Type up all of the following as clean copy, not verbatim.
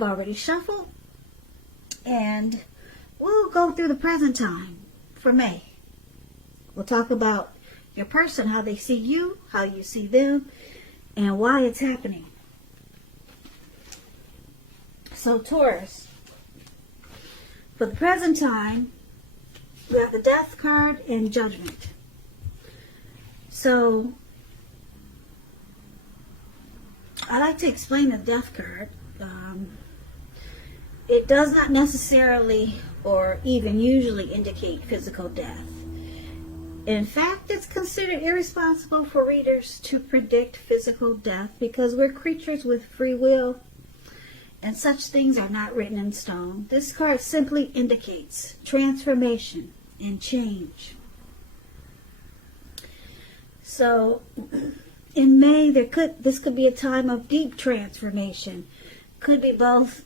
I've already shuffled, and we'll go through the present time for May. We'll talk about your person, how they see you, how you see them, and why it's happening. So Taurus, for the present time, we have the Death card and Judgment. So I like to explain the Death card. It does not necessarily or even usually indicate physical death. In fact, it's considered irresponsible for readers to predict physical death because we're creatures with free will and such things are not written in stone. This card simply indicates transformation and change. So in May, this could be a time of deep transformation. Could be both.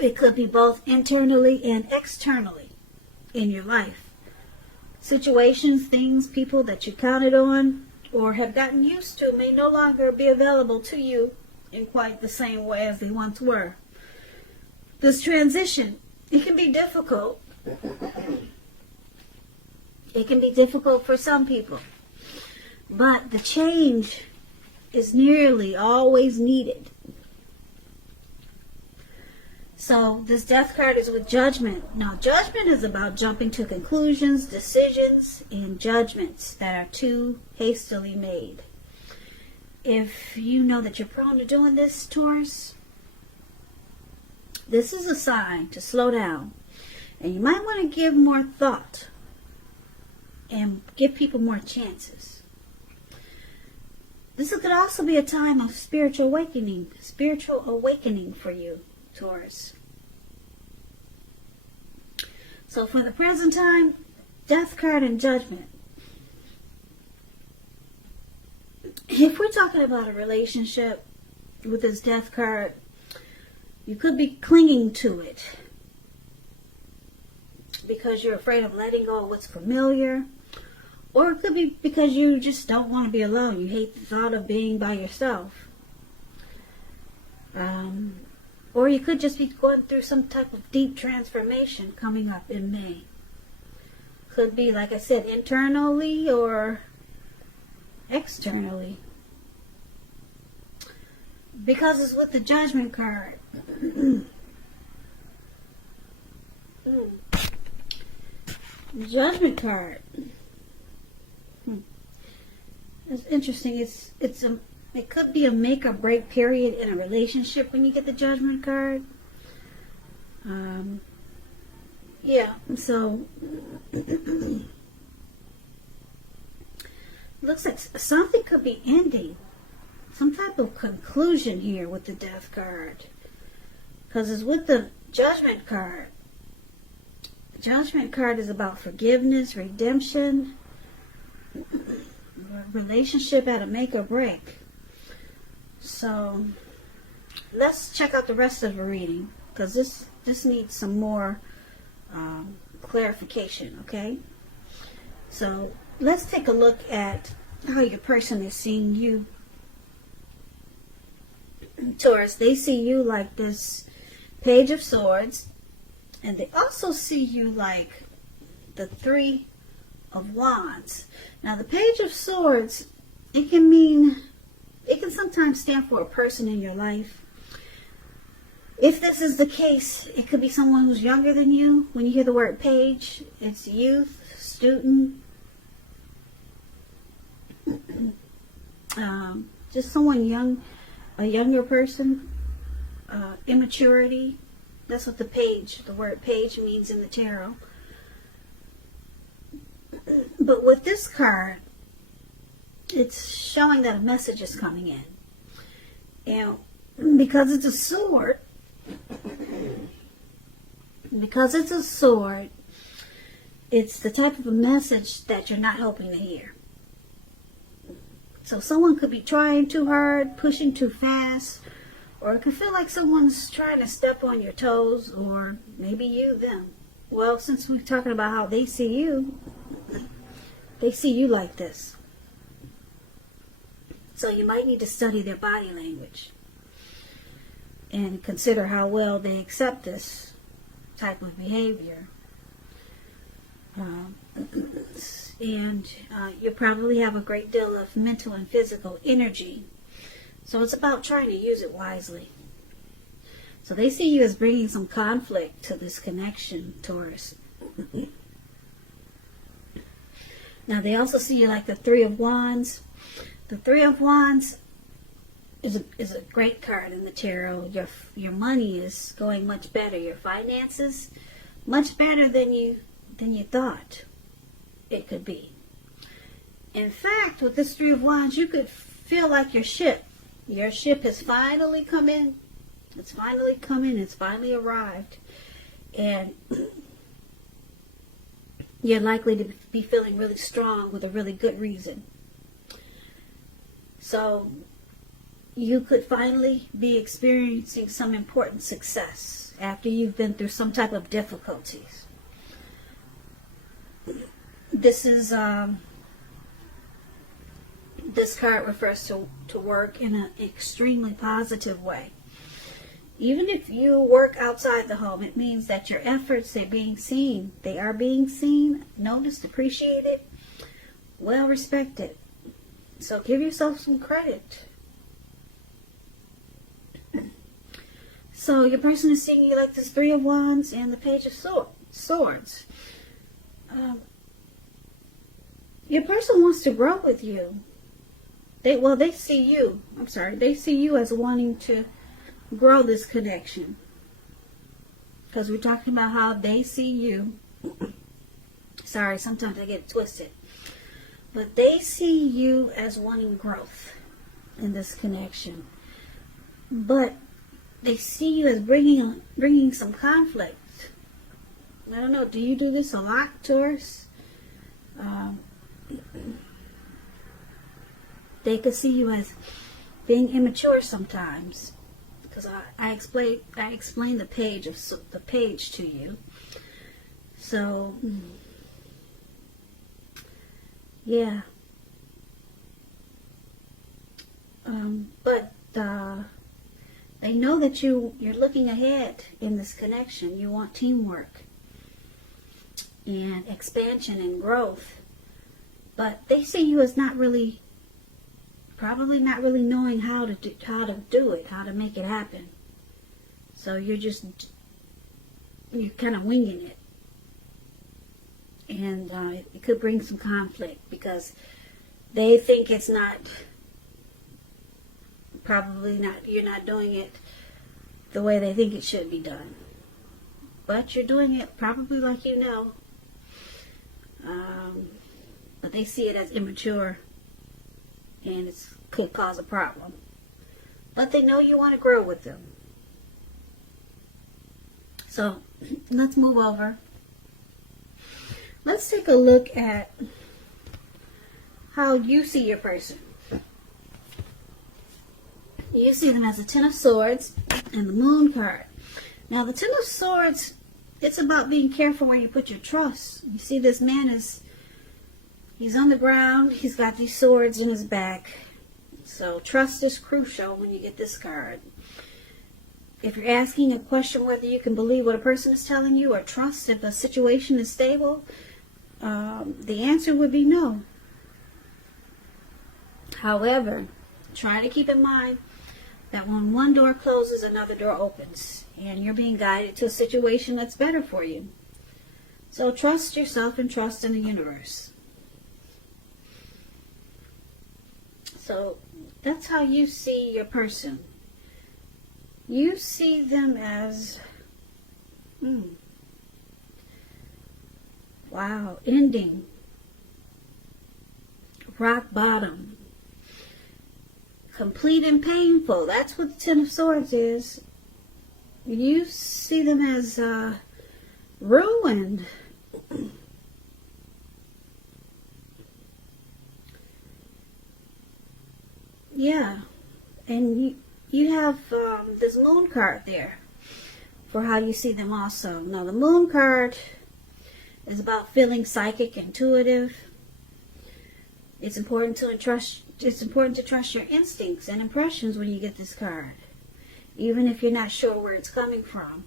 It could be both internally and externally in your life. Situations, things, people that you counted on or have gotten used to may no longer be available to you in quite the same way as they once were. This transition, it can be difficult. It can be difficult for some people. But the change is nearly always needed. So this Death card is with Judgment. Now, Judgment is about jumping to conclusions, decisions, and judgments that are too hastily made. If you know that you're prone to doing this, Taurus, this is a sign to slow down. And you might want to give more thought and give people more chances. This could also be a time of spiritual awakening for you, Taurus. So for the present time, Death card and Judgment. If we're talking about a relationship with this Death card, you could be clinging to it because you're afraid of letting go of what's familiar. Or it could be because you just don't want to be alone. You hate the thought of being by yourself. Or you could just be going through some type of deep transformation coming up in May. Could be, like I said, internally or externally. Because it's with the Judgment card. Judgment card. It's interesting. It could be a make or break period in a relationship when you get the Judgment card. Yeah, so looks like something could be ending. Some type of conclusion here with the Death card. Because it's with the Judgment card. The Judgment card is about forgiveness, redemption, relationship at a make or break. So let's check out the rest of the reading, because this needs some more clarification, okay? So let's take a look at how your person is seeing you. Taurus, they see you like this Page of Swords, and they also see you like the Three of Wands. Now the Page of Swords, it can sometimes stand for a person in your life. If this is the case, it could be someone who's younger than you. When you hear the word page, it's youth, student, just someone young, a younger person, immaturity. That's what the word page means in the tarot. But with this card, it's showing that a message is coming in. And because it's a sword, it's the type of a message that you're not hoping to hear. So someone could be trying too hard, pushing too fast, or it could feel like someone's trying to step on your toes, or maybe you, them. Well, since we're talking about how they see you like this. So you might need to study their body language and consider how well they accept this type of behavior. And you probably have a great deal of mental and physical energy. So it's about trying to use it wisely. So they see you as bringing some conflict to this connection, Taurus. Now they also see you like the Three of Wands. The Three of Wands is a great card in the tarot. Your money is going much better. Your finances much better than you thought it could be. In fact, with this Three of Wands, you could feel like your ship has finally come in. It's finally come in. It's finally arrived. And you're likely to be feeling really strong with a really good reason. So you could finally be experiencing some important success after you've been through some type of difficulties. This card refers to work in an extremely positive way. Even if you work outside the home, it means that your efforts are being seen. They are being seen, noticed, appreciated, well respected. So give yourself some credit. So your person is seeing you like this Three of Wands and the Page of Swords. Your person wants to grow with you. They see you as wanting to grow this connection. Because we're talking about how they see you. Sorry, sometimes I get it twisted. But they see you as wanting growth in this connection. But they see you as bringing some conflict. I don't know, do you do this a lot, Taurus? They could see you as being immature sometimes, because I explained the page to you. So yeah, but they know that you're looking ahead in this connection. You want teamwork and expansion and growth, but they see you as probably not really knowing how to do it, how to make it happen. So you're kind of winging it, and it could bring some conflict because they think it's you're not doing it the way they think it should be done, but you're doing it probably like you know. But they see it as immature, and it could cause a problem. But they know you want to grow with them. So let's move over. Let's take a look at how you see your person. You see them as a Ten of Swords and the Moon card. Now the Ten of Swords, it's about being careful where you put your trust. You see this man he's on the ground. He's got these swords in his back. So trust is crucial when you get this card. If you're asking a question whether you can believe what a person is telling you or trust if a situation is stable, the answer would be no. However, try to keep in mind that when one door closes, another door opens, and you're being guided to a situation that's better for you. So trust yourself and trust in the universe. So that's how you see your person. You see them as, wow, ending, rock bottom, complete and painful. That's what the Ten of Swords is. You see them as ruined. Yeah, and you have this Moon card there for how you see them also. Now the Moon card is about feeling psychic, intuitive. It's important to it's important to trust your instincts and impressions when you get this card, even if you're not sure where it's coming from.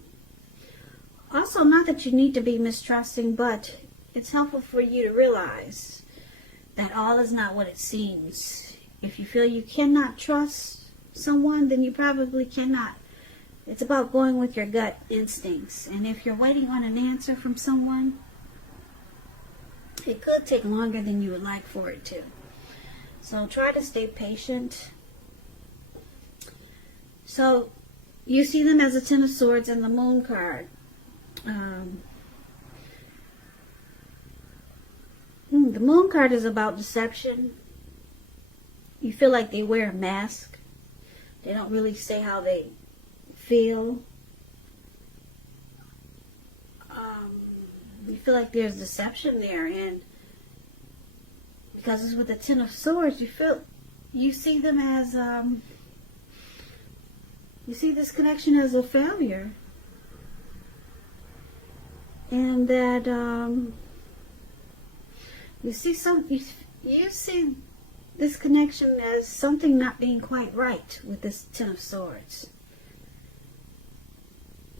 Also, not that you need to be mistrusting, but it's helpful for you to realize that all is not what it seems. If you feel you cannot trust someone, then you probably cannot. It's about going with your gut instincts. And if you're waiting on an answer from someone, it could take longer than you would like for it to. So try to stay patient. So you see them as a Ten of Swords and the Moon card. The Moon card is about deception. You feel like they wear a mask. They don't really say how they feel. You feel like there's deception there, and because it's with the Ten of Swords, you see them as you see this connection as a failure, and that you see this connection as something not being quite right with this Ten of Swords.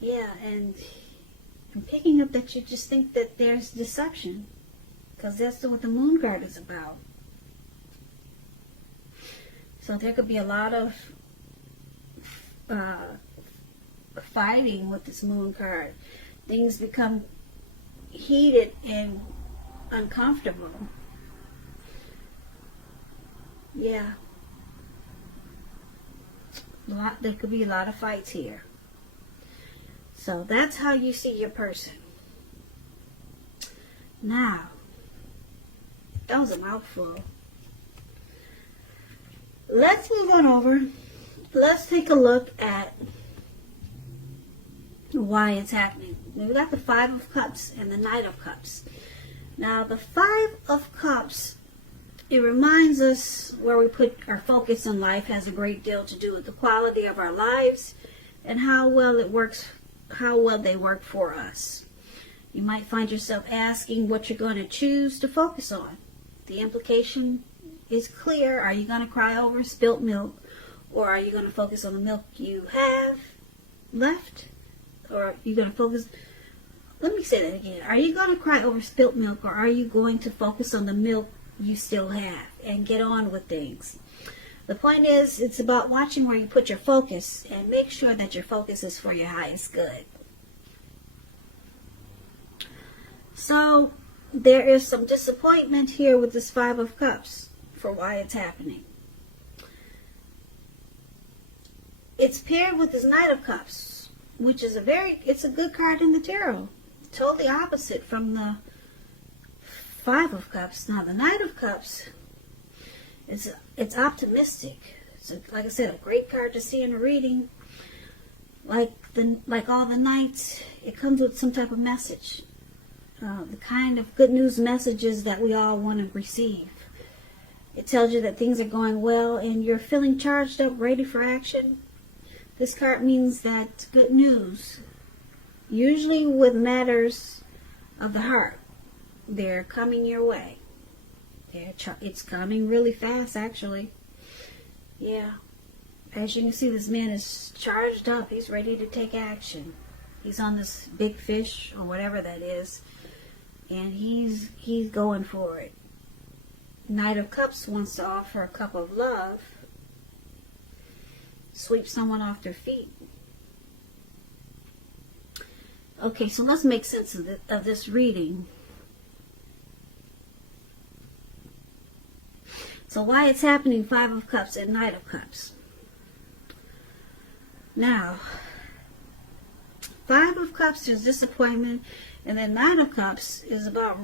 Yeah, and I'm picking up that you just think that there's deception, because that's what the Moon card is about. So there could be a lot of fighting with this Moon card. Things become heated and uncomfortable. Yeah. There could be a lot of fights here. So that's how you see your person. Now, that was a mouthful. Let's move on over. Let's take a look at why it's happening. We got the Five of Cups and the Knight of Cups. Now, the Five of Cups, it reminds us where we put our focus in life has a great deal to do with the quality of our lives and how well they work for us. You might find yourself asking what you're going to choose to focus on. The implication is clear. Are you going to cry over spilt milk, or are you going to focus on the milk you have left? Or are you going to focus... Let me say that again. Are you going to cry over spilt milk, or are you going to focus on the milk you still have and get on with things? The point is, it's about watching where you put your focus and make sure that your focus is for your highest good. So, there is some disappointment here with this Five of Cups for why it's happening. It's paired with this Knight of Cups, which is it's a good card in the tarot. Totally opposite from the Five of Cups. Now, the Knight of Cups, it's optimistic. It's like I said, a great card to see in a reading. Like all the Knights, it comes with some type of message. The kind of good news messages that we all want to receive. It tells you that things are going well and you're feeling charged up, ready for action. This card means that good news, usually with matters of the heart, they're coming your way. It's coming really fast, actually. Yeah. As you can see, this man is charged up. He's ready to take action. He's on this big fish, or whatever that is, and he's going for it. Knight of Cups wants to offer a cup of love. Sweep someone off their feet. Okay, so let's make sense of this reading. So why it's happening, Five of Cups and Knight of Cups. Now, Five of Cups is disappointment, and then Knight of Cups is about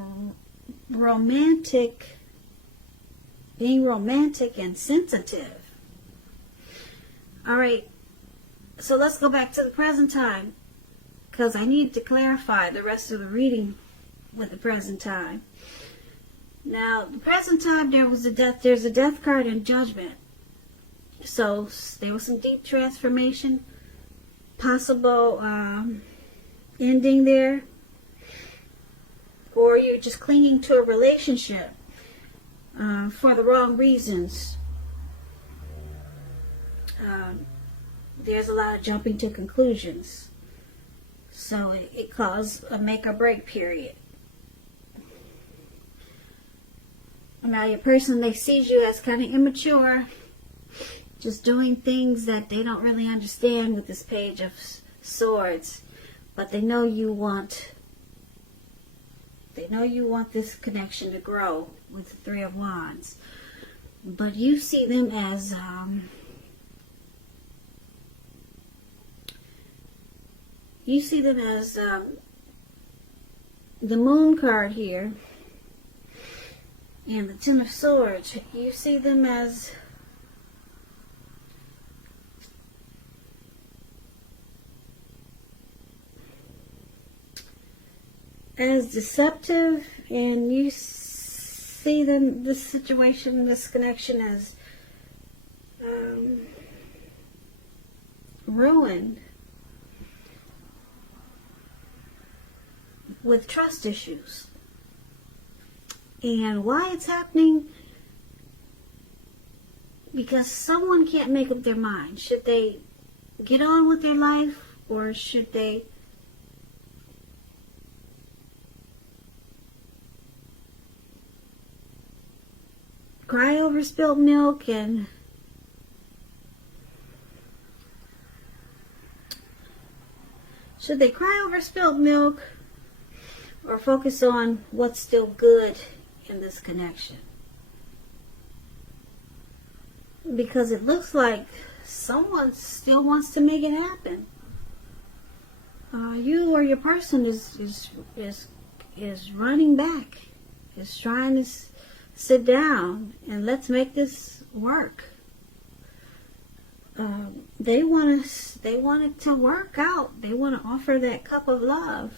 being romantic and sensitive. Alright, so let's go back to the present time, because I need to clarify the rest of the reading with the present time. Now, the present time, there's a death card in Judgment. So, there was some deep transformation, possible ending there. Or you're just clinging to a relationship for the wrong reasons. there's a lot of jumping to conclusions. So it caused a make or break period. Now your person, they sees you as kind of immature, just doing things that they don't really understand with this Page of Swords, but they know you want this connection to grow with the Three of Wands. But you see them as the Moon card here and the Ten of Swords. You see them as deceptive, and you see them, this situation, this connection, as ruined, with trust issues. And why it's happening? Because someone can't make up their mind. Should they get on with their life, or should they cry over spilt milk? And should they cry over spilt milk, or focus on what's still good in this connection? Because it looks like someone still wants to make it happen. You or your person is running back, is trying to sit down and let's make this work. They want it to work out. They want to offer that cup of love.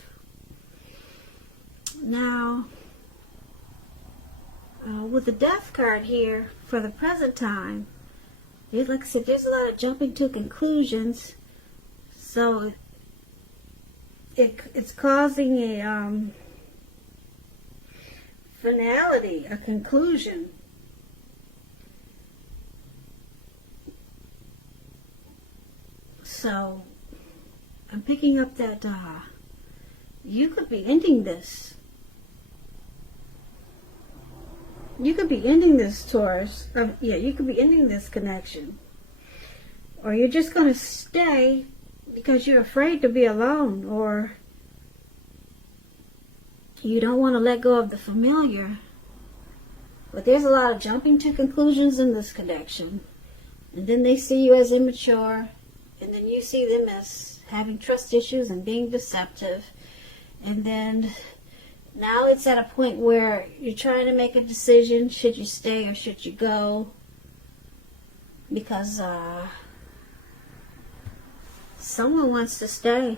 Now, with the Death card here, for the present time, like I said, there's a lot of jumping to conclusions. So it's causing a finality, a conclusion. So I'm picking up that you could be ending this. You could be ending this, Taurus. You could be ending this connection. Or you're just going to stay because you're afraid to be alone, or you don't want to let go of the familiar. But there's a lot of jumping to conclusions in this connection. And then they see you as immature, and then you see them as having trust issues and being deceptive. And then now it's at a point where you're trying to make a decision. Should you stay or should you go? Because someone wants to stay.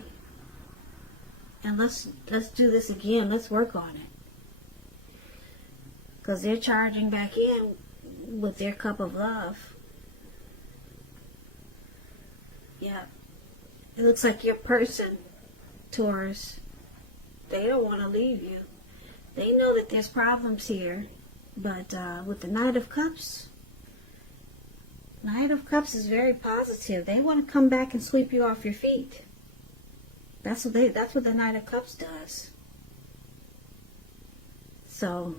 And let's do this again. Let's work on it. Because they're charging back in with their cup of love. Yeah. It looks like your person, Taurus, they don't want to leave you. They know that there's problems here. But with the Knight of Cups is very positive. They want to come back and sweep you off your feet. That's what the Knight of Cups does. So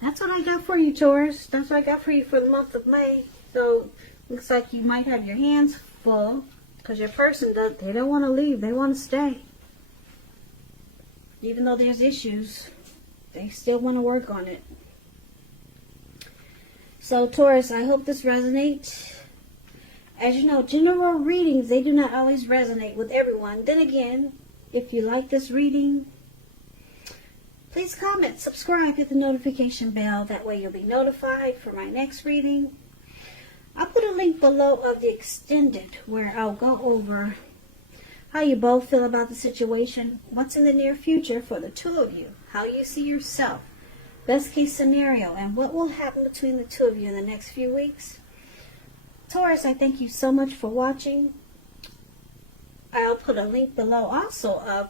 that's what I got for you, Taurus. That's what I got for you for the month of May. So looks like you might have your hands full, because your person they don't want to leave. They want to stay. Even though there's issues, they still want to work on it. So Taurus, I hope this resonates. As you know, general readings, they do not always resonate with everyone. Then again, if you like this reading, please comment, subscribe, hit the notification bell. That way you'll be notified for my next reading. I'll put a link below of the extended where I'll go over how you both feel about the situation, what's in the near future for the two of you, how you see yourself, best case scenario, and what will happen between the two of you in the next few weeks. Taurus, I thank you so much for watching. I'll put a link below also of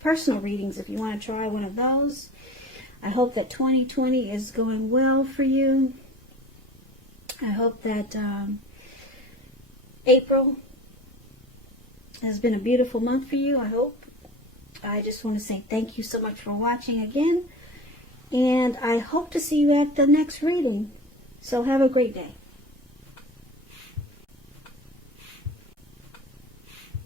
personal readings if you want to try one of those. I hope that 2020 is going well for you. I hope that April has been a beautiful month for you. I hope. I just want to say thank you so much for watching again. And I hope to see you at the next reading. So have a great day.